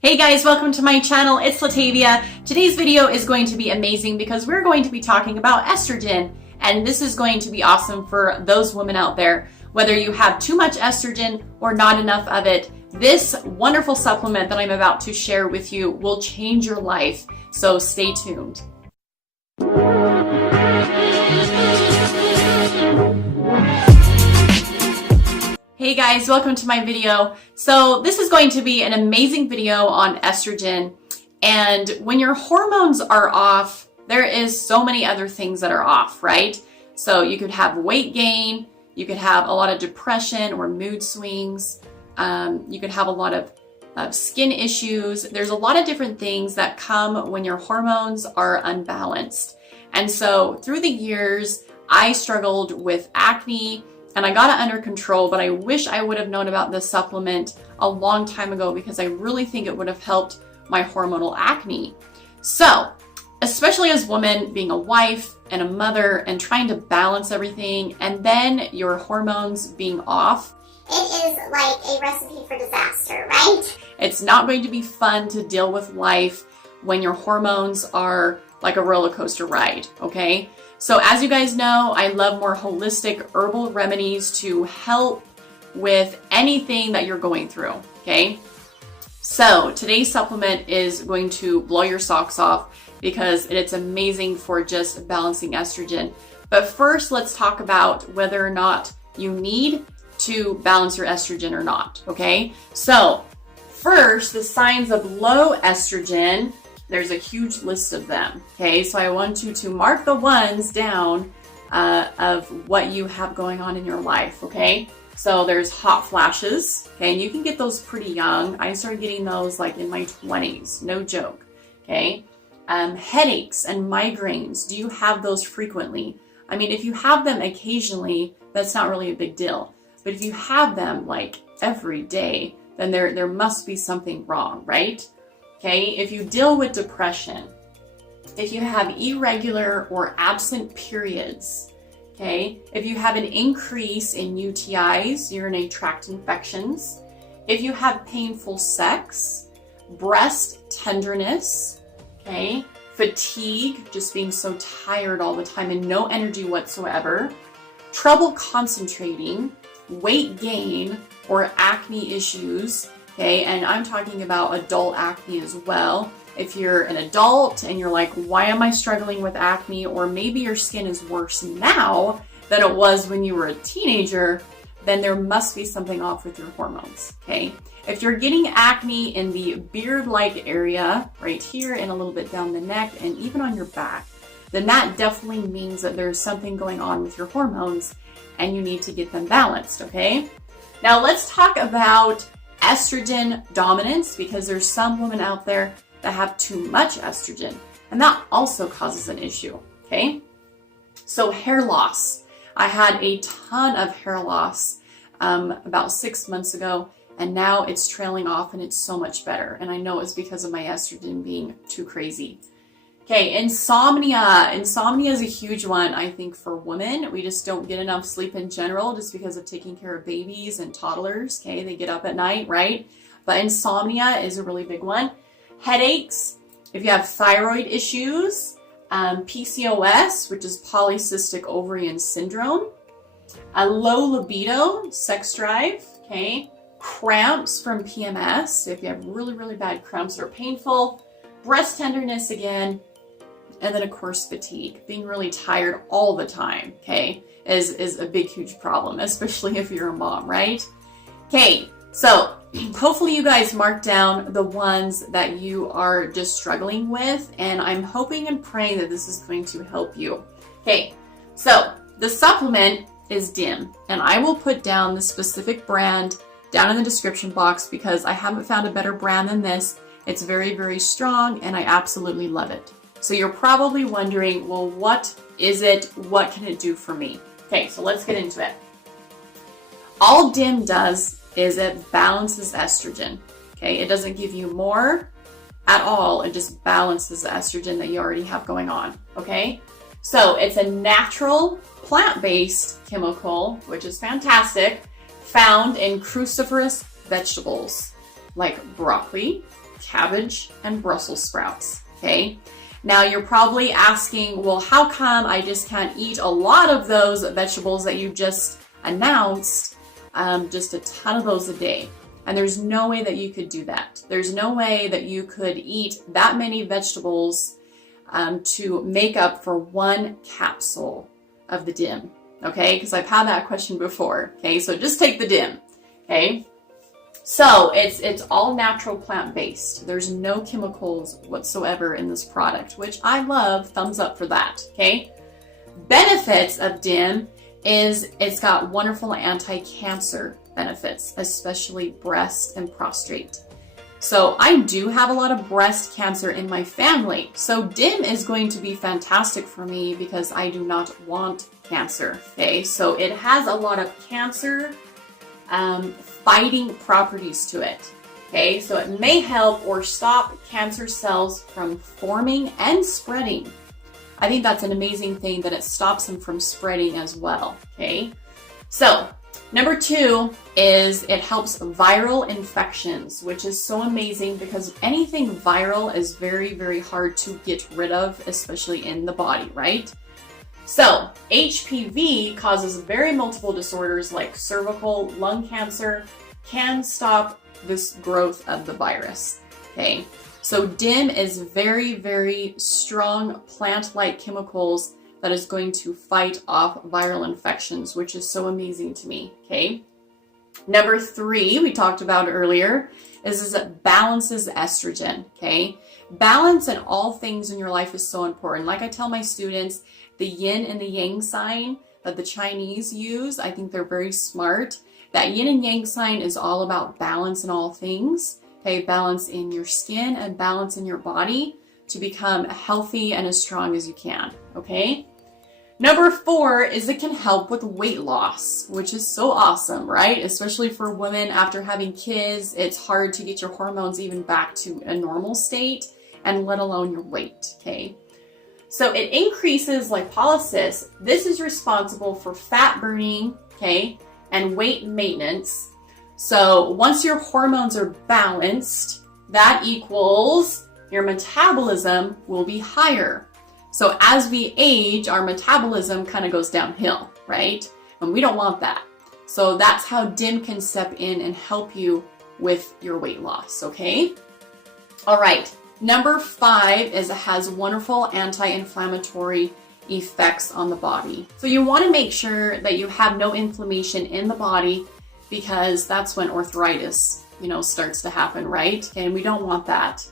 Hey guys, welcome to my channel. It's Latavia. Today's video is going to be amazing because we're going to be talking about estrogen, and this is going to be awesome for those women out there. Whether you have too much estrogen or not enough of it, this wonderful supplement that I'm about to share with you will change your life, so stay tuned. Hey guys, welcome to my video. So this is going to be an amazing video on estrogen, and when your hormones are off, there is so many other things that are off, right? So you could have weight gain, you could have a lot of depression or mood swings, you could have a lot of skin issues. There's a lot of different things that come when your hormones are unbalanced. And so through the years, I struggled with acne, and I got it under control, but I wish I would have known about this supplement a long time ago because I really think it would have helped my hormonal acne. So, especially as women, being a wife and a mother and trying to balance everything, and then your hormones being off, it is like a recipe for disaster, right? It's not going to be fun to deal with life when your hormones are like a roller coaster ride, okay? So as you guys know, I love more holistic herbal remedies to help with anything that you're going through, okay? So today's supplement is going to blow your socks off because it's amazing for just balancing estrogen. But first, let's talk about whether or not you need to balance your estrogen or not, okay? So first, the signs of low estrogen. There's a huge list of them, okay? So I want you to mark the ones down of what you have going on in your life, okay? So there's hot flashes, okay? And you can get those pretty young. I started getting those like in my 20s, no joke, okay? Headaches and migraines, do you have those frequently? I mean, if you have them occasionally, that's not really a big deal. But if you have them like every day, then there must be something wrong, right? Okay, if you deal with depression, if you have irregular or absent periods, okay, if you have an increase in UTIs, urinary tract infections, if you have painful sex, breast tenderness, okay, fatigue, just being so tired all the time and no energy whatsoever, trouble concentrating, weight gain, or acne issues. Okay, and I'm talking about adult acne as well. If you're an adult and you're like, why am I struggling with acne? Or maybe your skin is worse now than it was when you were a teenager, then there must be something off with your hormones, okay? If you're getting acne in the beard-like area, right here and a little bit down the neck and even on your back, then that definitely means that there's something going on with your hormones and you need to get them balanced, okay? Now let's talk about estrogen dominance, because there's some women out there that have too much estrogen, and that also causes an issue, okay? So hair loss. I had a ton of hair loss about 6 months ago, and now it's trailing off and it's so much better. And I know it's because of my estrogen being too crazy. Okay, insomnia. Insomnia is a huge one, I think, for women. We just don't get enough sleep in general just because of taking care of babies and toddlers, okay? They get up at night, right? But insomnia is a really big one. Headaches, if you have thyroid issues, PCOS, which is polycystic ovarian syndrome, a low libido, sex drive, okay? Cramps from PMS, if you have really, really bad cramps that are painful, breast tenderness again, and then of course fatigue, being really tired all the time, okay, is a big, huge problem, especially if you're a mom, right? Okay, so hopefully you guys mark down the ones that you are just struggling with, and I'm hoping and praying that this is going to help you. Okay, so the supplement is DIM, and I will put down the specific brand down in the description box because I haven't found a better brand than this. It's very, very strong, and I absolutely love it. So you're probably wondering, well, what is it? What can it do for me? Okay, so let's get into it. All DIM does is it balances estrogen, okay? It doesn't give you more at all. It just balances the estrogen that you already have going on, okay? So it's a natural plant-based chemical, which is fantastic, found in cruciferous vegetables like broccoli, cabbage and Brussels sprouts, okay? Now you're probably asking, well, how come I just can't eat a lot of those vegetables that you just announced, just a ton of those a day? And there's no way that you could do that. There's no way that you could eat that many vegetables to make up for one capsule of the DIM, okay? Because I've had that question before, okay? So just take the DIM, okay? So it's all natural plant-based. There's no chemicals whatsoever in this product, which I love. Thumbs up for that, okay? Benefits of DIM is it's got wonderful anti-cancer benefits, especially breast and prostate. So I do have a lot of breast cancer in my family. So DIM is going to be fantastic for me because I do not want cancer, okay? So it has a lot of cancer fighting properties to it, okay? So it may help or stop cancer cells from forming and spreading. I think that's an amazing thing that it stops them from spreading as well, okay? So number 2 is it helps viral infections, which is so amazing because anything viral is very, very hard to get rid of, especially in the body, right? So HPV causes very multiple disorders like cervical, lung cancer, can stop this growth of the virus, okay? So DIM is very, very strong plant-like chemicals that is going to fight off viral infections, which is so amazing to me, okay? Number 3, we talked about earlier, is it balances estrogen, okay? Balance in all things in your life is so important. Like I tell my students, the yin and the yang sign that the Chinese use, I think they're very smart. That yin and yang sign is all about balance in all things, okay? Balance in your skin and balance in your body to become healthy and as strong as you can, okay? Number 4 is it can help with weight loss, which is so awesome, right? Especially for women after having kids, it's hard to get your hormones even back to a normal state, and let alone your weight, okay? So it increases lipolysis. This is responsible for fat burning, okay, and weight maintenance. So once your hormones are balanced, that equals your metabolism will be higher. So as we age, our metabolism kind of goes downhill, right? And we don't want that. So that's how DIM can step in and help you with your weight loss, okay? All right, number 5 is it has wonderful anti-inflammatory effects on the body. So you want to make sure that you have no inflammation in the body because that's when arthritis, starts to happen, right? Okay, and we don't want that.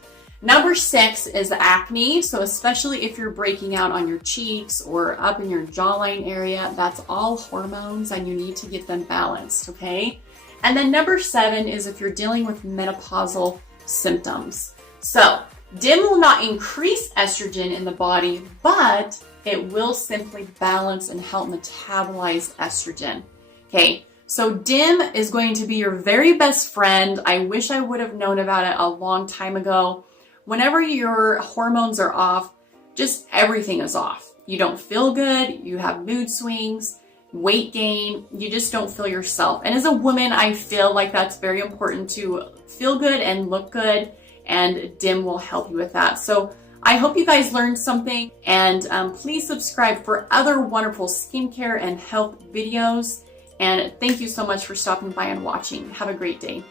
Number 6 is acne. So especially if you're breaking out on your cheeks or up in your jawline area, that's all hormones and you need to get them balanced, okay? And then number 7 is if you're dealing with menopausal symptoms. So DIM will not increase estrogen in the body, but it will simply balance and help metabolize estrogen, okay? So DIM is going to be your very best friend. I wish I would have known about it a long time ago. Whenever your hormones are off, just everything is off. You don't feel good, you have mood swings, weight gain, you just don't feel yourself. And as a woman, I feel like that's very important to feel good and look good, and DIM will help you with that. So I hope you guys learned something, and please subscribe for other wonderful skincare and health videos. And thank you so much for stopping by and watching. Have a great day.